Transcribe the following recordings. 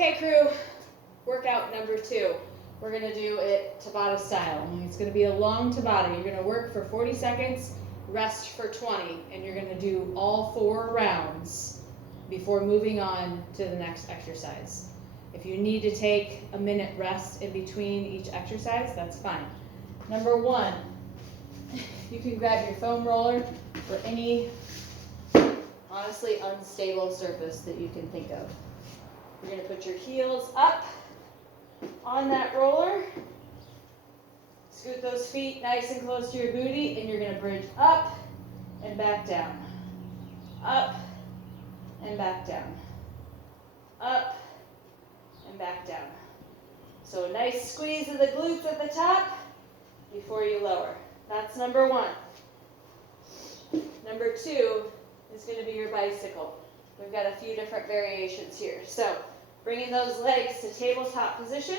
Okay, crew, workout number 2. We're going to do it Tabata style. It's going to be a long Tabata. You're going to work for 40 seconds, rest for 20, and you're going to do all 4 rounds before moving on to the next exercise. If you need to take a minute rest in between each exercise, that's fine. Number 1, you can grab your foam roller or any honestly unstable surface that you can think of. You're going to put your heels up on that roller, scoot those feet nice and close to your booty, and you're going to bridge up and back down, up and back down, up and back down. So a nice squeeze of the glutes at the top before you lower. That's number 1. Number 2 is going to be your bicycle. We've got a few different variations here. So bringing those legs to tabletop position.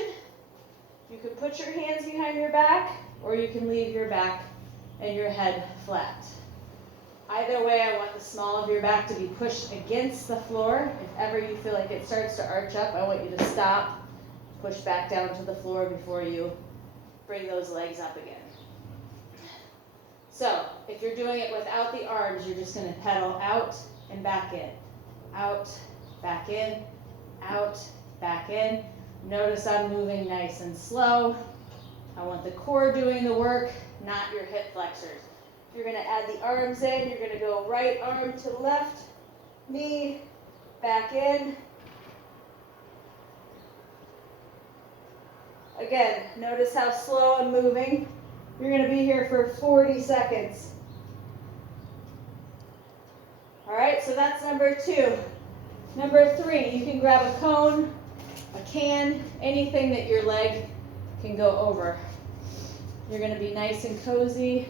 You can put your hands behind your back, or you can leave your back and your head flat. Either way, I want the small of your back to be pushed against the floor. If ever you feel like it starts to arch up, I want you to stop, push back down to the floor before you bring those legs up again. So if you're doing it without the arms, you're just going to pedal out and back in, out, back in, out, back in. Notice I'm moving nice and slow. I want the core doing the work, not your hip flexors. If you're going to add the arms in, you're going to go right arm to left, knee, back in. Again, notice how slow I'm moving. You're going to be here for 40 seconds. All right, so that's number 2. Number 3, you can grab a cone, a can, anything that your leg can go over. You're going to be nice and cozy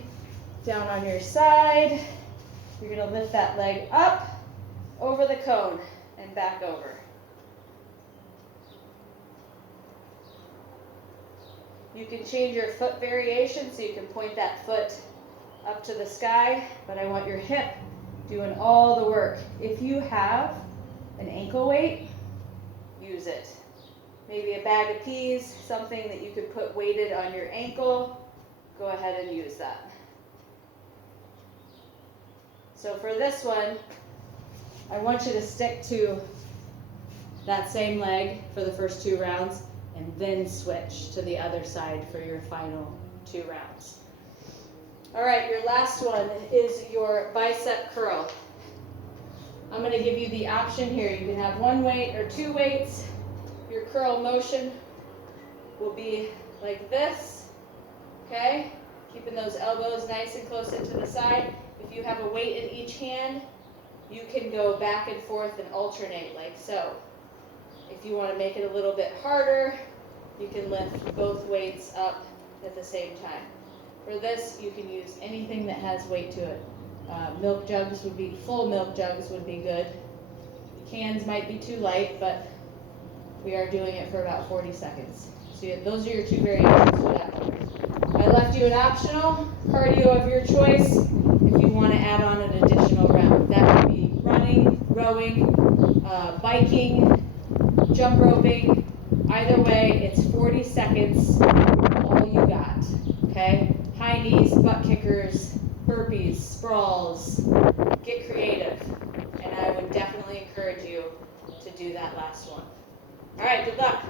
down on your side. You're going to lift that leg up over the cone and back over. You can change your foot variation so you can point that foot up to the sky, but I want your hip doing all the work. If you have an ankle weight, use it. Maybe a bag of peas, something that you could put weighted on your ankle, go ahead and use that. So for this one, I want you to stick to that same leg for the first 2 rounds and then switch to the other side for your final 2 rounds. All right, your last one is your bicep curl. I'm going to give you the option here. You can have 1 weight or 2 weights. Your curl motion will be like this, okay? Keeping those elbows nice and close into the side. If you have a weight in each hand, you can go back and forth and alternate like so. If you want to make it a little bit harder, you can lift both weights up at the same time. For this, you can use anything that has weight to it. Milk jugs would be, full milk jugs would be good. Cans might be too light, but we are doing it for about 40 seconds. So those are your 2 variations for that. I left you an optional cardio of your choice if you want to add on an additional round. That would be running, rowing, biking, jump roping. Either way, it's 40 seconds, all you got, okay? High knees, butt kickers, burpees, sprawls, get creative. And I would definitely encourage you to do that last one. All right, good luck.